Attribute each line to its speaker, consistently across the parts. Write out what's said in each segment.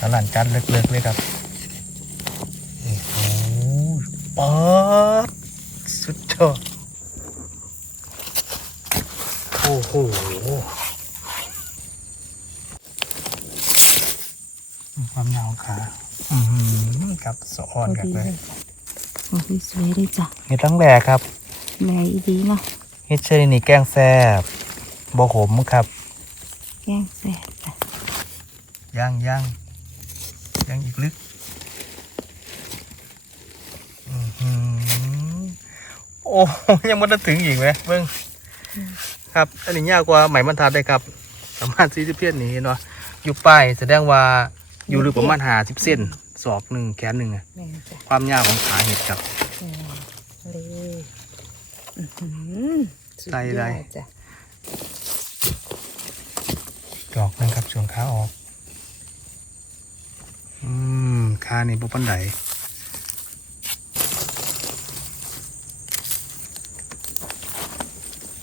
Speaker 1: สลันจัดเลิกๆเลยครับโอ้โหป๊อดสุดยอดโอ้โหความยาวขาอือหือกับสะอ่อนกันเลย
Speaker 2: โอ้ยสวยเลยจ้ะ
Speaker 1: เห็ดตั้งแหลครับ
Speaker 2: แม่อีดีเนาะ
Speaker 1: เฮ็ดเชยนี่แกงแซบบขมครับ
Speaker 2: แกงแซ่บจ้ะ
Speaker 1: ย่างย่าง ย่างอีกลึกอื้อหือโอ้ยังไม่ได้ถึงอีกไหมเบิ้งครับ อันนี้ยากกว่าไหมบรรทัดได้ครับประมาณสี่สิบเพียนนี้เนาะอยู่ป้ายแสดงว่าอยู่ลึกประมาณหาสิบเซนศอกหนึ่งแขนหนึ่งอะ
Speaker 2: แม่จ้ะ
Speaker 1: ความยาวของขาเห็ดครับ
Speaker 2: แม่เลยอื้อหือสุ
Speaker 1: ได้
Speaker 2: ยอ
Speaker 1: ได้
Speaker 2: จ้ะ
Speaker 1: ดอกนึงครับช่วงขาออก อืมขา นี่บุปันได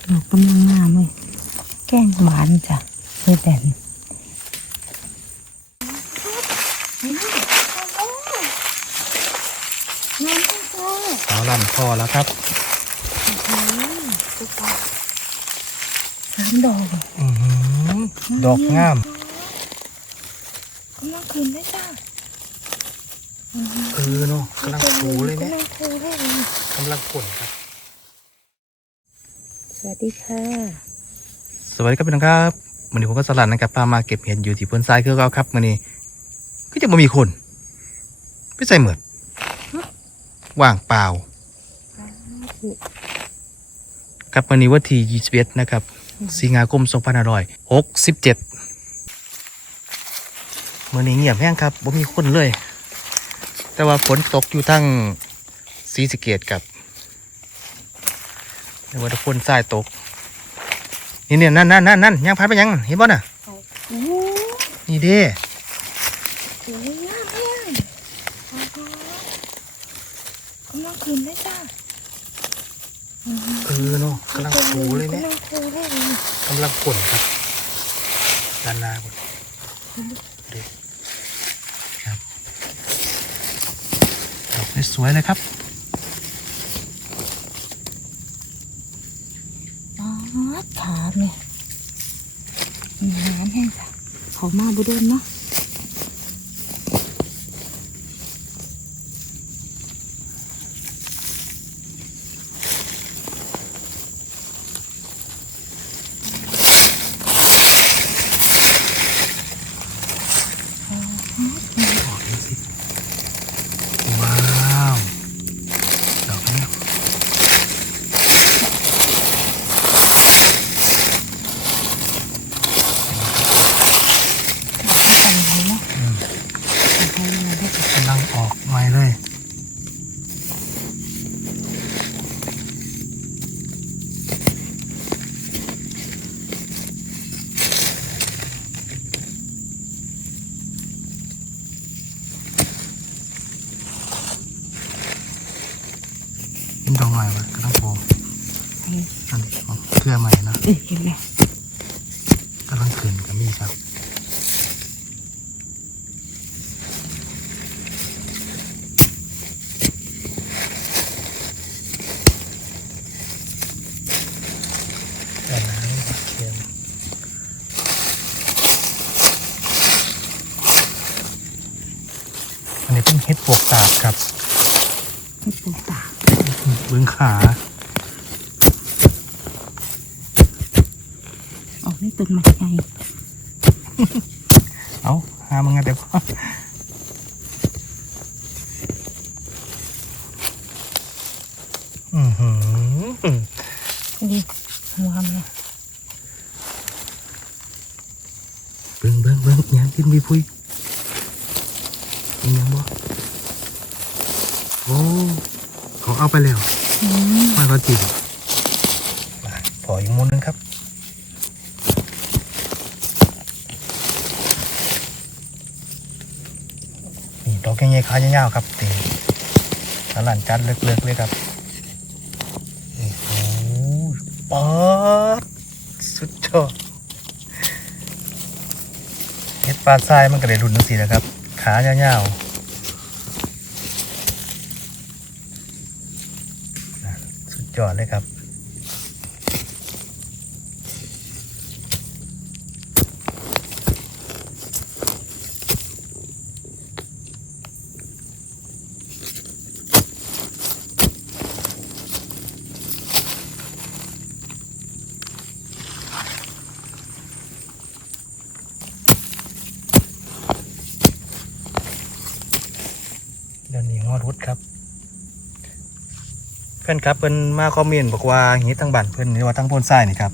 Speaker 2: ดอกกำลังงามเลยแกงหวานจ้ะเพื่อแดน
Speaker 1: เอาลั่นคอแล้วครับ
Speaker 2: สามดอก
Speaker 1: อือหือดอกงาม
Speaker 2: กำลังคืนได้จ้ะ
Speaker 1: เออเนาะกำลังฟูเลยเนี่ย
Speaker 2: กำลังฟูเลย
Speaker 1: กำลังผลครับ
Speaker 2: สวัสดีค่ะ
Speaker 1: สวัสดีครับพี่น้องครับวันนี้ผมก็สลัดนะครับพามาเก็บเห็ดอยู่ที่เพื่อนทรายคือเราครับวันนี้ ก็จะไม่มีคนไม่ใส่เหมือดว่างเปล่า ครับวันนี้วันที่21นะครับ สิงหาคม2567มื่อนี้เงียบแห้งครับบ่มีคนเลย แต่ว่าฝนตกอยู่ทั้งศรีสะเกดกับแต่ว่าทุกคนทรายตก นี่เนี่ยนั่นนั่นนั่นนั่นยังพัดไปยังเห็นบ่น่ะ
Speaker 2: โอ้
Speaker 1: นี่เด้
Speaker 2: สวยงามเลยกำลังคืนได้จ้ะ
Speaker 1: เออเนาะกำลังฟูเลยเนี่ย
Speaker 2: กำลังฟูเลย
Speaker 1: กำลังผลครับด้านหน้าคนเด็ครับดอกสวยๆเลยครับ
Speaker 2: อ๋อถามเลยน้ำแห้งจ้ะเขามาบุดนเนาะ
Speaker 1: ออกดูสิว้าวดอกนี้
Speaker 2: สั่งเลยเนาะ
Speaker 1: อืม
Speaker 2: สั่งเลยได้จ้ะ
Speaker 1: กำลังออกใหม่เลย เป็นดอกใหม่เลยกำลังโผล่อันนี้ของเครือใหม่นะ
Speaker 2: เออเห็นไหม
Speaker 1: กำลังขึ้นกับมี ครับ แต่น้ำเค็มอันนี้เป็นเห็ดปวกตาบครับ
Speaker 2: ให้ปูตา
Speaker 1: เบื้องขา
Speaker 2: ออกนี่ต้นไม้ใหญ่
Speaker 1: เอาหามึงไงเดี๋ยวพ่ออือหือ
Speaker 2: นี่หัวมัน
Speaker 1: เบิ้งเบิ้งเบิ้งยังกินมีพุยกินยังบ่โอ้เขาเอาไปแล้ว
Speaker 2: อืม
Speaker 1: ไม่ก็จริง พออีกมุมนึงครับนี่ดอกแกงเงี้ยขายาวๆครับตีสลันจัดเลิกๆเลยครับโอ้โหป๊อดสุดยอดเห็ดปลาทรายมันก็ได้รุ่นนังสีนะครับ ขายาวๆนะสุดยอดเลยครับ เดี๋ยวนี้งอรุดครับ เพื่อนครับเพิ่นมาคอมเมนต์บอกว่าเฮ็ดทั้งบ้านเพื่อนหรือว่าทั้งพ้นทรายนี่ครับ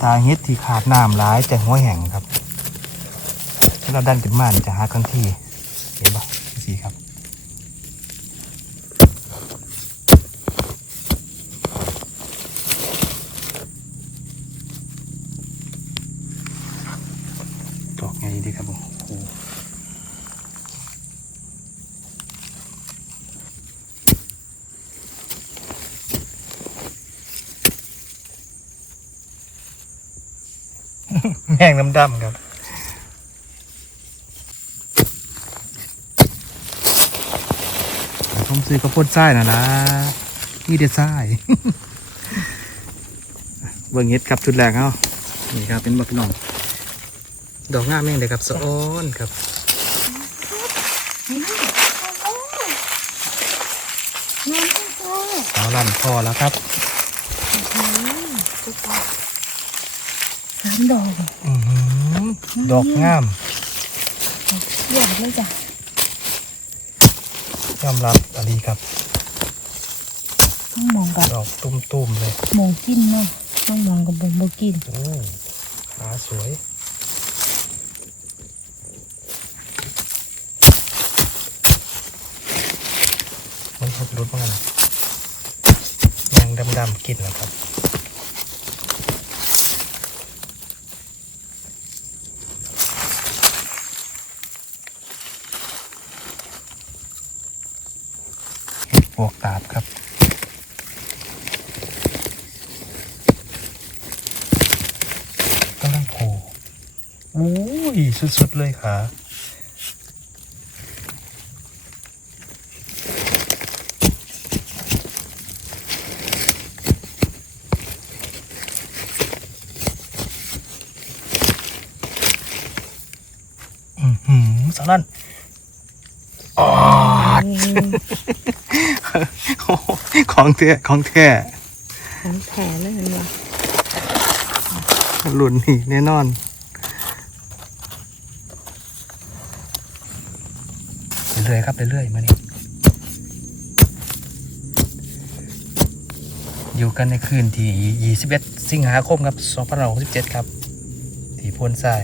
Speaker 1: ตาเฮ็ดที่ขาดน้ำร้ายแต่หัวแห้งครับถ้าเราดันขึ้นมานจะหาทันทีเห็นปะสีครับ ดอกไงดีครับผมโอ้โห แม่งดำๆครับผมซื้อกระพุ้นไส้นะนะนี่เด็ดไส้เบิ่งเฮ็ดครับชุดแรกเอานี่ครับเป็นบักหน่องดอกงามแม่งเลยครับสะอ้อนครับ
Speaker 2: น้ำไม่พอ
Speaker 1: สาวลั่นพอแล้วครับ
Speaker 2: สาม ดอก
Speaker 1: อื้อหือดอกงาม
Speaker 2: หยอดเลยจ้ะ
Speaker 1: ยอมรับอันนี้ครับ
Speaker 2: ต้องมองกับ
Speaker 1: ดอกตุ้มๆเลย
Speaker 2: มองกินเนาะต้องมองกับบงบกิน
Speaker 1: โอ้ขาสวยมันขับรถมาแมงดำๆกินนะครับ เห็ดป วกตาบครับกำลังโผล่โอ้ยสุดๆเลยค่ะอือหือสังนั่นอ๋อ ของแท้ของแท้
Speaker 2: ของแผลเลยเห็นปะ
Speaker 1: หลุนนี่แน่นอนเรื่อยๆครับเรื่อยๆมานี่อยู่กันในคืนที่ 21 สิงหาคมครับ 2567 ครับ ที่พวนทราย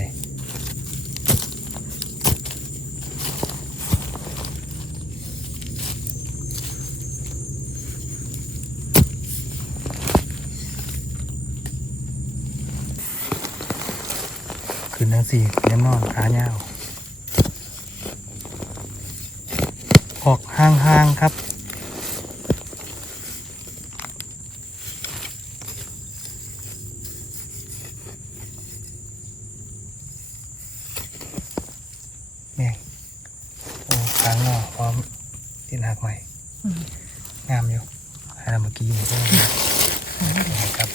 Speaker 1: คืนทั้งสี่แน่นอนขาเงาออกห่างๆครับ แม่งโอ้ขางนอกพร้อมตินหักใหม่ งามอยู่ให้เราเมื่อกี้นี่ก็ครับ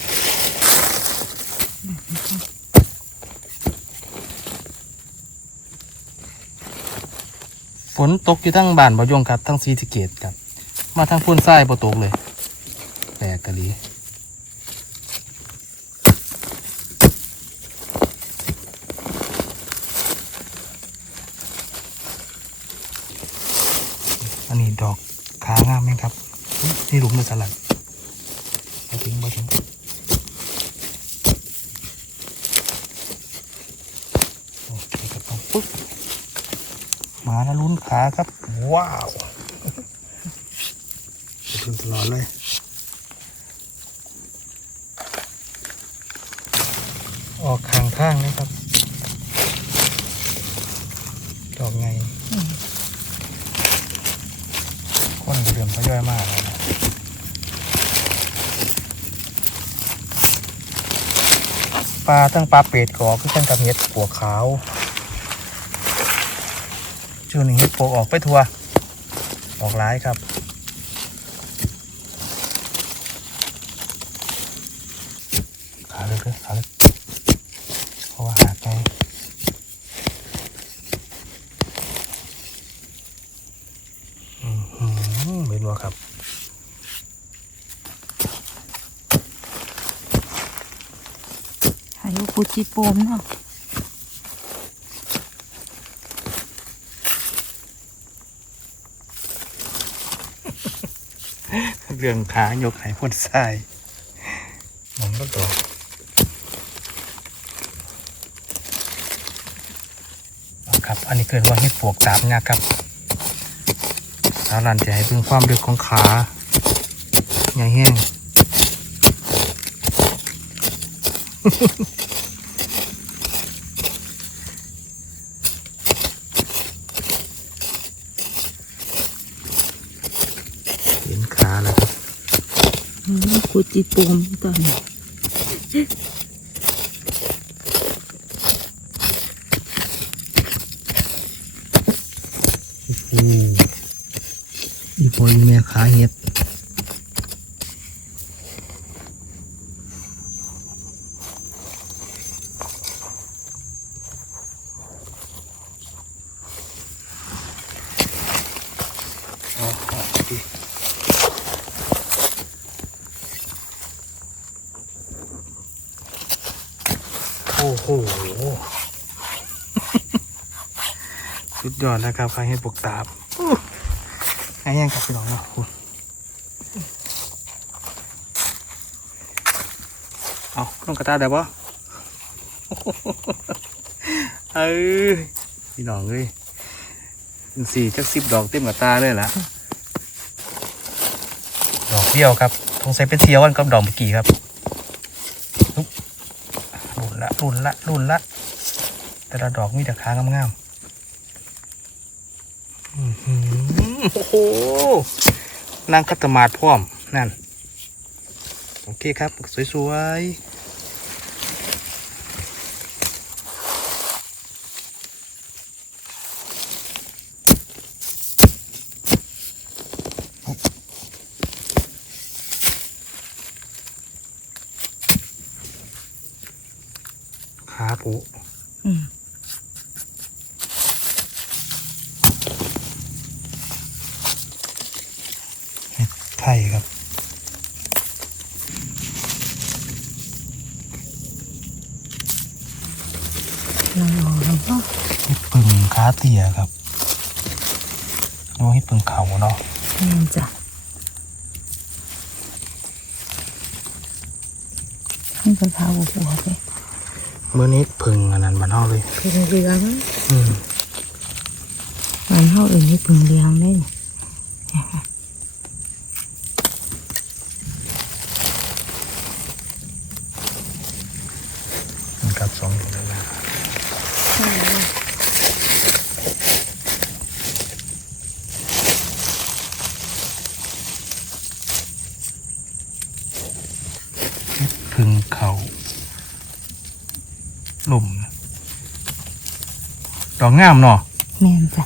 Speaker 1: ฝน ตกอยู่ทั้งบ้านบ่ยงครับทั้งซีทิเกตครับ มาทั้งพุ่นทรายบ่ตกเลยแปลกกะลีอันนี้ดอกขางามไหมครับ นี่หลุมในสลัดบ่ทิ้งบ่ทิ้งโอเคครับผมปุ๊บ มาแล้วลุ้นขาครับ ว้าวจะลุ้นตลอดเลยออกข้างข้างนะครับ ดอกไงคนเดือมทยอยมากเลยนะปลาตั้งปลาเป็ดกอคือกันกับเห็ดปัวขาว ช่วงนี้เห็ดโปกออกไปทัวออกร้ายครับ ขาเลยเด้อขาเลยเพราะว่าหาไงอือหือเป็นว่าครับ
Speaker 2: อายุปูจิโปมเนาะ
Speaker 1: เรื่องขายกไห้พ่นทรายมันก็ตัวเอาครับ อันนี้เกิดว่าเห็ดปวกตามงาครับสาวรันจะให้เพิ่งความลึกของขาใหญ่แห้ง เห็นขาแล้วครับ
Speaker 2: อืมปู จิปมตอนนี้
Speaker 1: อีพออีแม่ขาเห็ด อ๋อดีโอ้โห สุด ยอดนะครับใครให้ปกตาบไอ้ยังกับพี่น้องเนาะคุณเอาต้องกระตาได้ปะเอ้ยพี่น้องเอ้ยเป็นสี่จักสิบดอกเต็มกระตาเลยล่ะ ดอกเดียวครับสงสัยเป็นเสียวกันกับดอกเมื่อกี้ครับรุ่นละรุ่นละรุ่นละ แต่ละดอกมีแต่ค้างงาม โอ้โหนางคัตมาดพร้อม นั่น โอเคครับ สวยๆขาปู
Speaker 2: อืม
Speaker 1: เห็ดไข่ครับ
Speaker 2: เรารอแล้วก็
Speaker 1: เห็ดปึง ขาเตี่ยครับโอ้เห็ดปึงเขาเนาะ
Speaker 2: แม่นจ้ะนี่ก็พาบัวไป
Speaker 1: เมื่อนี้ปึงอันนั้นมันเท่าเลย
Speaker 2: พึ่งเลี้ยง
Speaker 1: อืม
Speaker 2: มันเท่าอื่นนี่พึ่งเลี้ยงได้นี่
Speaker 1: มันกับสองอยู่แล้วนะเห็ดปึงเขาหลุ่มดอก งามเนาะ
Speaker 2: แม่นจ้ะ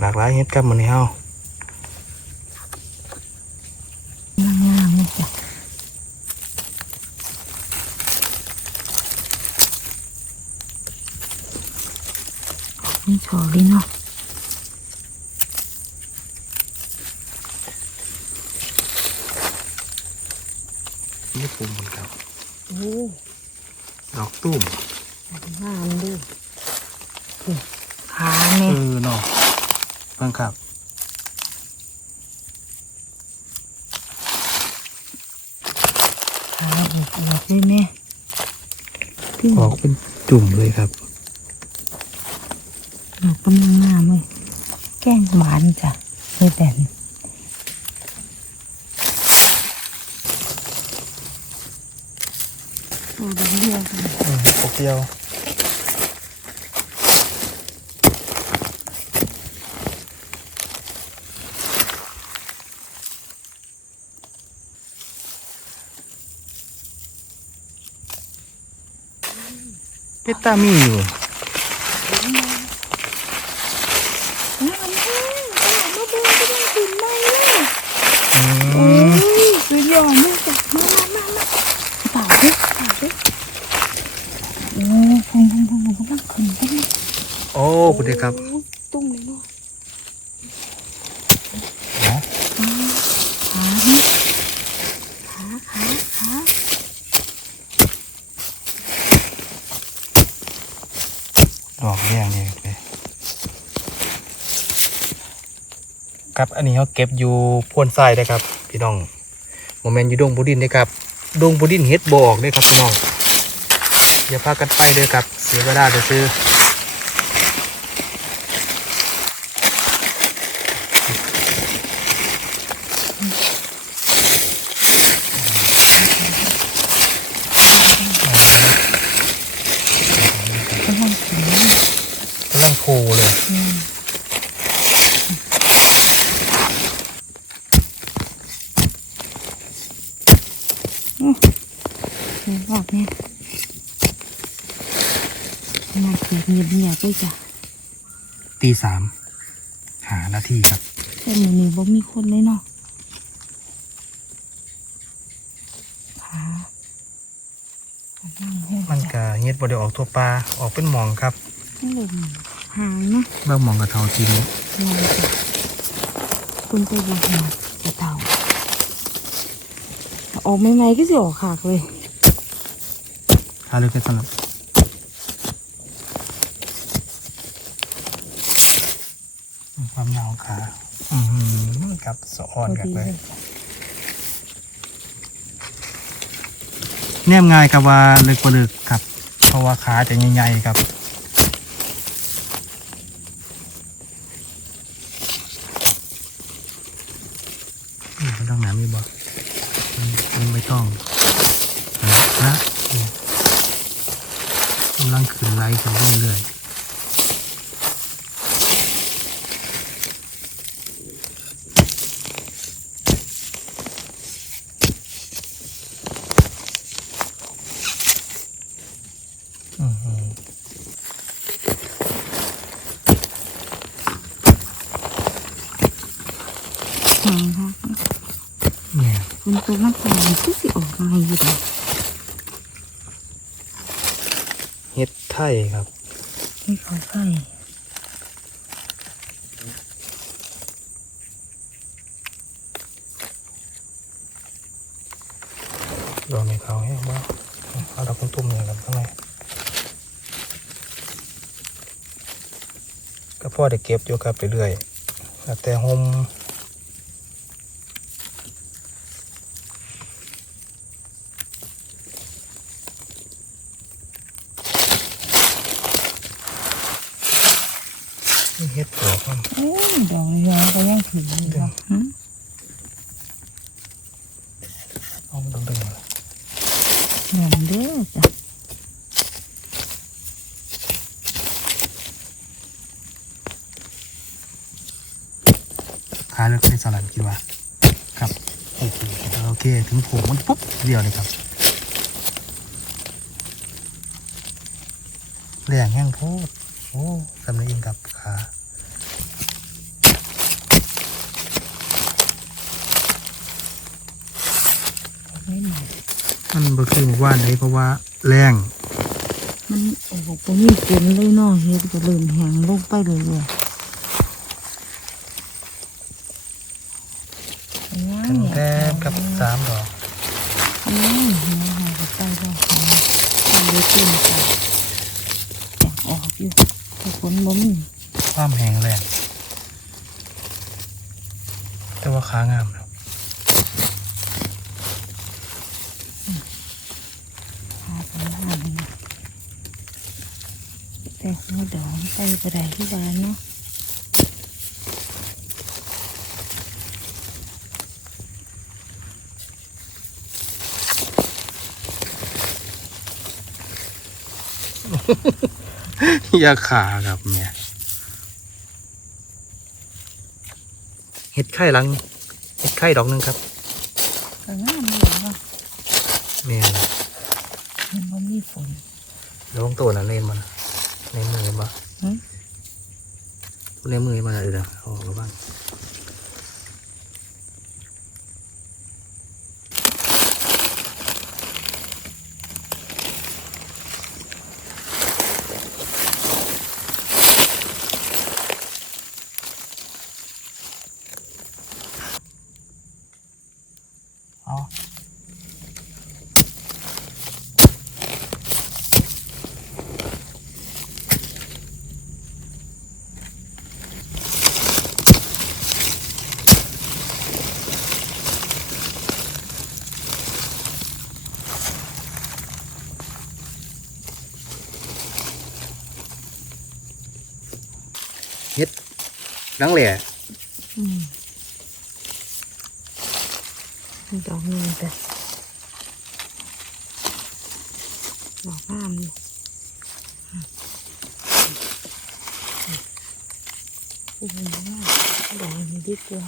Speaker 1: หลากหลายเห็ดกับมันนี่เฮา
Speaker 2: งามๆเลยจ้ะนี่ชอดีเนาะ
Speaker 1: นี่ปุ่มมันครับ
Speaker 2: โอ้
Speaker 1: ดอกตุ้ม
Speaker 2: งามดูขา
Speaker 1: เอ
Speaker 2: เนี่ย
Speaker 1: อเนาะเพิ่งครับ
Speaker 2: ขาออกออกด้วยแม่พี่
Speaker 1: ออก เป็นจุ่มเลยครับ
Speaker 2: ออกกำลังงามเลยแกล้งหวานจ้ะเลยแต่นโอ้ดอกเดียวกัน
Speaker 1: อืมปกเดียว เพชรตามีอยู่
Speaker 2: น้ำแห้งตลาดมะบูก็ยังได้ลยอื
Speaker 1: โอ้ยสุดยอ
Speaker 2: ดมากมามา
Speaker 1: มา
Speaker 2: ป่าดิป่า
Speaker 1: ดิโอ้โอ้คุณเด็กครับ อันนี้เขาเก็บอยู่พวนทรายนะครับ พี่น้องโมเมนต์อยู่ดงบุดินนะครับดงบุดินเฮ็ดบอกด้วยครับพี่น้องอย่าพากันไปเลยครับเสียเวลาเดี๋ยวซื้อ
Speaker 2: กำลังขึ้น
Speaker 1: กำลังโผล่เลย
Speaker 2: อืมอืมเดี๋ยวบอกเนี่ยมาเก็บเงียบๆไปจ้ะ
Speaker 1: ตีสามหานาทีครับ
Speaker 2: แต่หนูนี่บ่มีคนเลยเนาะขาขานั่งให้
Speaker 1: มันก็เฮ็ดบ่ได้ออกทั่วปลาออกเป็นหมองครับ
Speaker 2: ให้ลมหางเนาะ
Speaker 1: บางหมองกับเทาจริง
Speaker 2: ลองจ้ะคุณไปบอกหาจะเต่าออกใหม่ๆก็สิออกขากเลย
Speaker 1: หาเลยกันสำหรับ ความยาวขาอือหือกับสะออนกันเลยแนมง่ายกับว่าเลึกกว่าลึกครับ เพราะว่าขาจะใหญ่ๆครับ นี่มันต้องน้ำมีบ่มันไม่ต้องนะนี่กำลังขึ้นไล่ขึ้นเรื่อยๆอื้อหือ
Speaker 2: หางค่ะ
Speaker 1: เนี่ย
Speaker 2: คุณตัวมันตายก็สิออกมาอยู่ดี
Speaker 1: เฮ็ดไทยครับ
Speaker 2: นี่เขาใส่
Speaker 1: ดอกในเขาแห้งบ้างเอาดอกตุ้มๆเนี่ยครับข้างในก็พ่อได้เก็บอยู่ครับไปเรื่อยแล้วแต่หมนี่เฮ็ดปลอกมัน
Speaker 2: โอ้ยดอกยางก็ยังถืออยู่เนาะหึ
Speaker 1: เอามันดึงๆมา
Speaker 2: เงินเด้อจ้ะ
Speaker 1: ขาเลือกเป็นสลัดคิดว่าครับโอเคโอเค ถึงผมมันปุ๊บเดียวเลยครับแรงแห้งโพดโอ้สำนึกอินกับขา
Speaker 2: ไม่ห
Speaker 1: มันบ่คือหมู่บ้านเลยเพราะว่าแรง
Speaker 2: มันโอ้โหบ่มีฝนเลยเนาะเฮ็ดก็เริ่มแห้งลงไปเลยเลย
Speaker 1: แทมแทมกับสามดอก
Speaker 2: อืมเนื้อหายไปใต้ดอกหางมันเลยเต็มใจแตกออกอยู่แต่ฝนบ่มี
Speaker 1: ความแห้งแรงแต่ว่าขางามนะ
Speaker 2: หาสำคัญแต่หัวดอกไปกระไดที่บ้านเนาะ
Speaker 1: ย่าขาครับแม่เห็ดไข่หลังเห็ดไข่ดอกหนึงครับ
Speaker 2: ก็งามเลยเนาะ
Speaker 1: แม่น
Speaker 2: มันบ่มีฝน
Speaker 1: แล้วลงตัวน่ะเล่นมันในมือบ่
Speaker 2: หืม
Speaker 1: ในมือมันอะไรนะเอาออกแล้วบ้าง หนังแหล่
Speaker 2: อืมดอกนึงแต่ดอกงามเลยโอ้โหดอกนี้ดีกว่า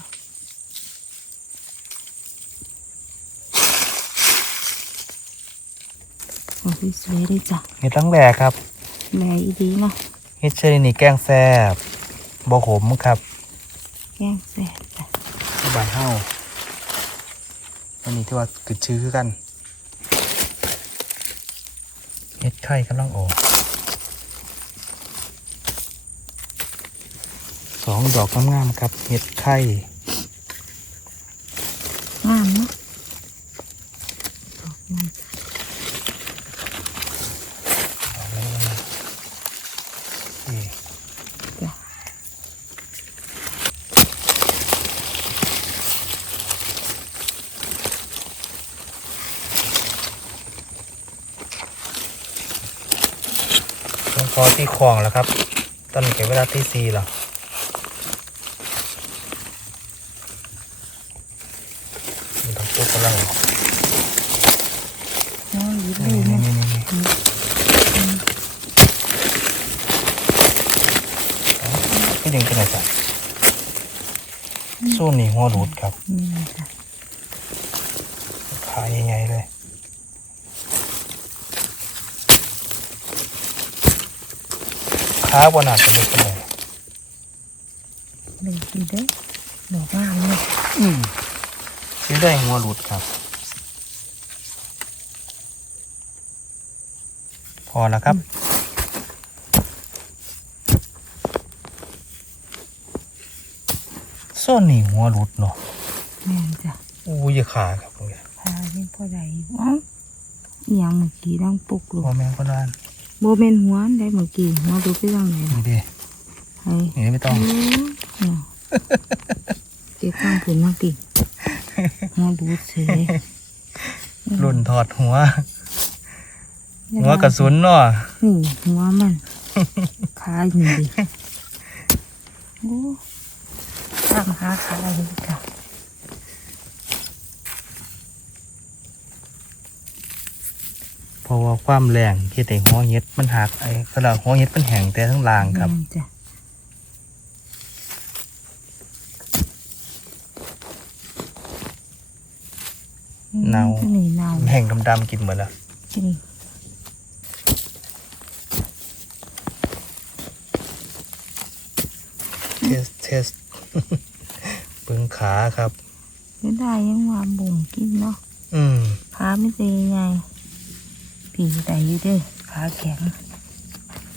Speaker 2: โอ้ยสวยเลยจ้ะ
Speaker 1: เฮ็ดหนังแหล่ครับ
Speaker 2: แม่อีดีเนาะ
Speaker 1: เฮ็ดเชอรี่นี่แกงแซ่บ บ่ขมครับ
Speaker 2: แกงแสบจ้ะ
Speaker 1: ที่บ้านเฮาอันนี้ที่ว่าคือชื่อคือกันเฮ็ดไข่กำลังออกสองดอกงามๆครับเฮ็ดไข่
Speaker 2: งามเนาะดอกงาม
Speaker 1: นี่
Speaker 2: จ้ะ
Speaker 1: ต้อง พอที่คลองแล้วครับ ตอนนี้เป็นเวลาที่สี่แล้วนี่ต้องพูดกำลังออก
Speaker 2: น้องอีดี
Speaker 1: นี่
Speaker 2: เนาะ
Speaker 1: นี่นี่นี่พี่ดึงกันหน่อยจ้ะสู้นี่หัวรูดครับ
Speaker 2: นี่จ้ะ
Speaker 1: ขาใหญ่ๆเลย ขาบนอาจจะเล็กไปหน่อย
Speaker 2: เลยดีเด้อดอกงามเนาะ
Speaker 1: อืมซื้อได้หัวรูดครับ พอแล้วครับส้นนี่หัวรูดเนาะ
Speaker 2: แม่นจ้ะ
Speaker 1: อู้ยาขาครับตรงนี้
Speaker 2: พาเล่นพ่อใดอ๋ออหย่างเมื่อกี้ดังปุกลูก
Speaker 1: พ่อแม่ก็ด้าน
Speaker 2: โบเมนหัวอันได้เมื่อกี้หัวดูไปทางไหน
Speaker 1: นี่ดิ
Speaker 2: ไอ้
Speaker 1: นี่ไม่ต้อง
Speaker 2: โอ้เนี่ยเจ๊ข้างผืนมากติหัวดูเฉย
Speaker 1: รุ่นถอดหัว หัวกระสุนเนาะ
Speaker 2: นี่หัวมันขาอยู่ดิโอ้ตามหาขาเลยจ้ะ
Speaker 1: เพราะว่าความแรงที่แต่หัวเห็ดมันหักไอ้กระดาษหัวเห็ดมันแห้งแต่ทั้งลางครับ
Speaker 2: แม่นจ้ะอืม
Speaker 1: เน่า
Speaker 2: นี่เน่า
Speaker 1: มันแห้งดำๆกินหมดแล้ว
Speaker 2: จริง
Speaker 1: เทสเทสเบิ่งขาครับ
Speaker 2: ไม่ได้ยังว่าบ่งกินเนาะ
Speaker 1: อืม
Speaker 2: ขาไม่เตยไง ผีได้อยู่เด้อขาแข็ง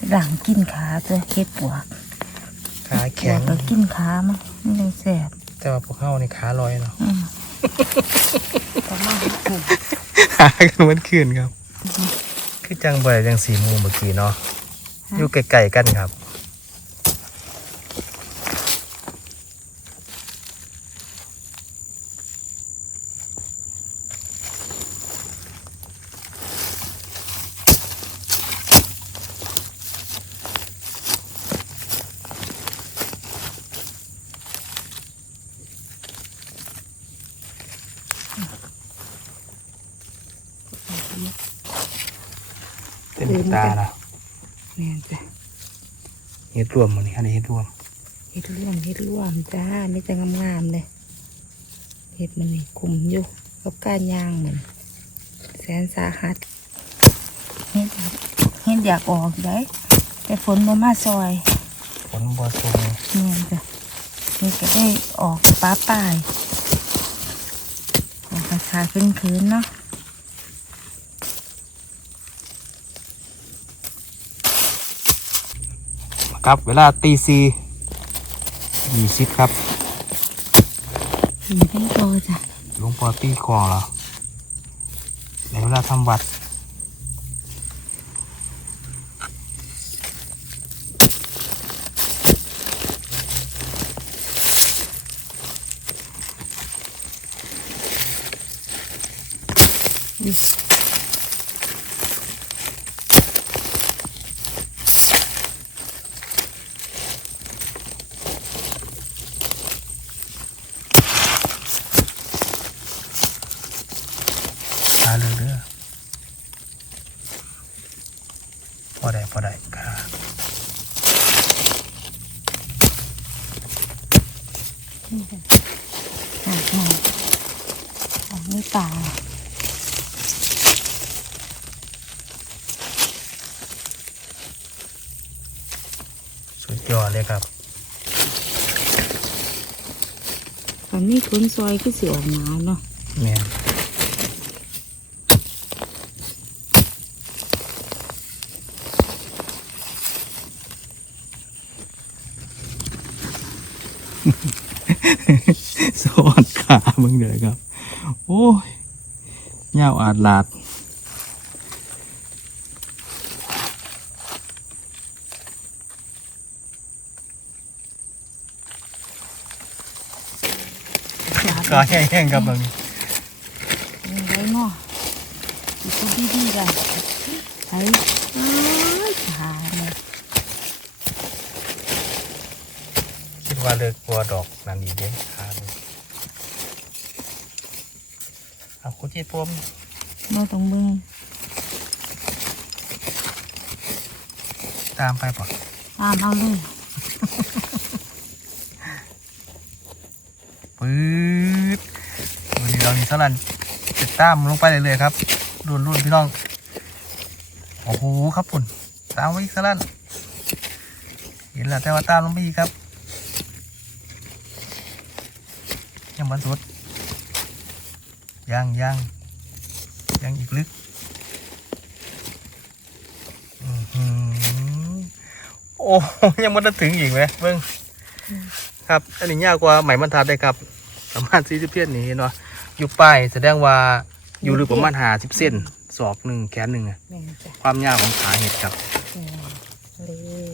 Speaker 2: หลังกินขาตัวเฮ็ดปวก
Speaker 1: ขา
Speaker 2: ปว
Speaker 1: แข็
Speaker 2: ก
Speaker 1: ง
Speaker 2: ก็กินขามันไม่ได้แสบ
Speaker 1: แต่ว่าพวกเขาในขาลอยเนาะ
Speaker 2: อืมประมาณนี้
Speaker 1: หากันวันคืนครับ คือจังเบยจังสีมูเมื่อกี้เนาะอยู่ไกลๆกันครับ เต็มตาละ
Speaker 2: แม่นจ้ะ
Speaker 1: เฮ็ดรวมมันนี่อันนี้เฮ็ดรวม
Speaker 2: เฮ็ดร่วมเฮ็ดร่วมจ้าไม่จะงามๆเลยเฮ็ดมันนี่คุมอยู่กับการย่างมันแสนสาหัสเฮ็ดอยากเฮ็ดอยากออกได้ แต่ฝนบ่มาซอย
Speaker 1: ผลบัวทรง
Speaker 2: เนี่ยจ้ะนี่ก็ได้ออกป้าป่ายออกกระชาขึ้นคืนเนาะ
Speaker 1: ครับ เวลาตีสี่ยี่สิบครับ
Speaker 2: ถึงได้โตจ้ะ
Speaker 1: หลวงพ่อตีคลองเหรอในเวลาทำวัด
Speaker 2: น นี่ค่ะหากหมอกอันนี้ป่า
Speaker 1: สุดยอดเลยครับ
Speaker 2: อันนี้คนซอยก็สิออกหนาวเนาะ
Speaker 1: แม่น สวัสดขาเบิ่งเด้อครับ โอ้ยยาวอาดลาด ก็แห้งๆครับเบิ่ง
Speaker 2: ยังไงเนาะอีกดีๆกันไอ้อ้ายขาเนี่ย
Speaker 1: คิดว่าเลิกกลัวดอกนั่นอีกเด้ขาดเอาคุณจีดพรม
Speaker 2: เราต้องมึง
Speaker 1: ตามไปป่ะ
Speaker 2: ตามเอาเลย
Speaker 1: ปื๊ดวันนี้เรานี่สลันติดตามลงไปเรื่อยๆครับรุ่นรุ่นพี่น้อง โอ้โหครับปุ่นตามไว้อีกสลันเห็นแล้วแต่ว่าตามลงไปอีกครับ ยังบรรสุดยังยัง ยังอีกลึกอื้อหือโอ้ยังมันจะถึงอีกไหมเบิ้งครับ อันนี้ยากกว่าไหมบรรทัดได้ครับ ประมาณสี่สิบเพียนนี้เนาะอยู่ป้ายแสดงว่าอยู่ลึกประมาณหาสิบเซนศอกหนึ่งแขนหนึ่งอะ
Speaker 2: แม่นจ้ะ
Speaker 1: ความยาวของขาเห็ดครับ
Speaker 2: แม่นเลย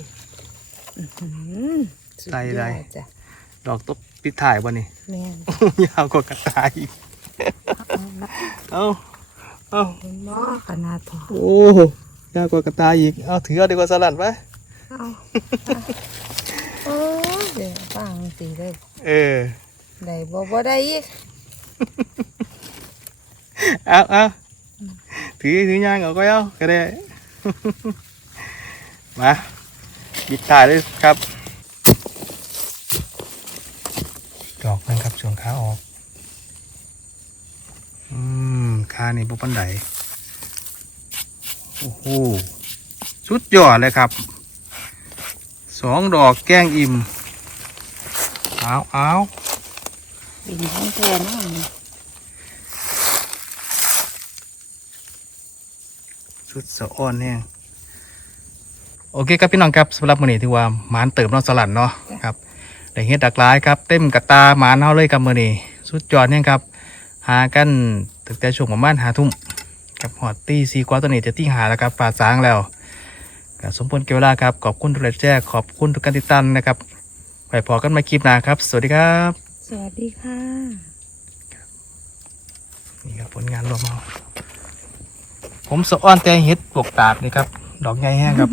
Speaker 2: อื้อหือสุด
Speaker 1: ได้
Speaker 2: ย
Speaker 1: ได้
Speaker 2: อดจ้ะ
Speaker 1: ดอกตบปิดถ่ายบ่นี่
Speaker 2: แม่น
Speaker 1: ยาวกว่ากระต่ายอีกเอา เอา
Speaker 2: เห็นบ่ขนาดพอ
Speaker 1: โอ้ยาวกว่ากระต่ายอีก เอาถือเอาดีกว่าสลัดไป
Speaker 2: เอาโอ้ยเดี๋ยวฟังสิได้
Speaker 1: เออ
Speaker 2: ได้บ่บ่ได้อีก
Speaker 1: เอาเอาถือถือยางเอาก็เอาก็ได้ มาบิดถ่ายเลยครับ ดอกนึงครับช่วงขาออก อืมขานี่บุปันไดโอ้โหสุดยอดเลยครับสองดอกแกล้งอิ่มเอาเอา
Speaker 2: บินทั้งแท้เนาะนี่
Speaker 1: ชุดสะอ้อนแห้งโอเคครับพี่น้องครับสำหรับมื้อนี้ถือว่าหมานเติมเนอสลัดเนาะครับได้เฮ็ดดักหลายครับเต็มกระตาหมานเฮาเลยครับมื้อนี้สุดยอดแห้งครับ หากันตั้งแต่ช่วงประมาณหาทุ่มกับหอดตีสีกว่าตัวนี้จะตีหาแล้วครับป่าสางแล้วก็สมควรเกี่ยวเวลาครับ ขอบคุณทุกท่านแจ้งขอบคุณทุกการติดตามนะครับไปพอกันใหมาคลิปหน้าครับ สวัสดีครับ
Speaker 2: สวัสดีค่ะ
Speaker 1: นี่ครับผลงานรวมเอาผมสะอ้อนแต่เฮ็ดปลวกตาดนี่ครับ ดอกใหญ่แห้งครับ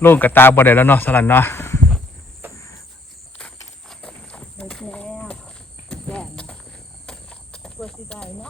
Speaker 1: โล่งกระตาบ่ได้แล้วเนาะสลันเนาะ
Speaker 2: ไปแล้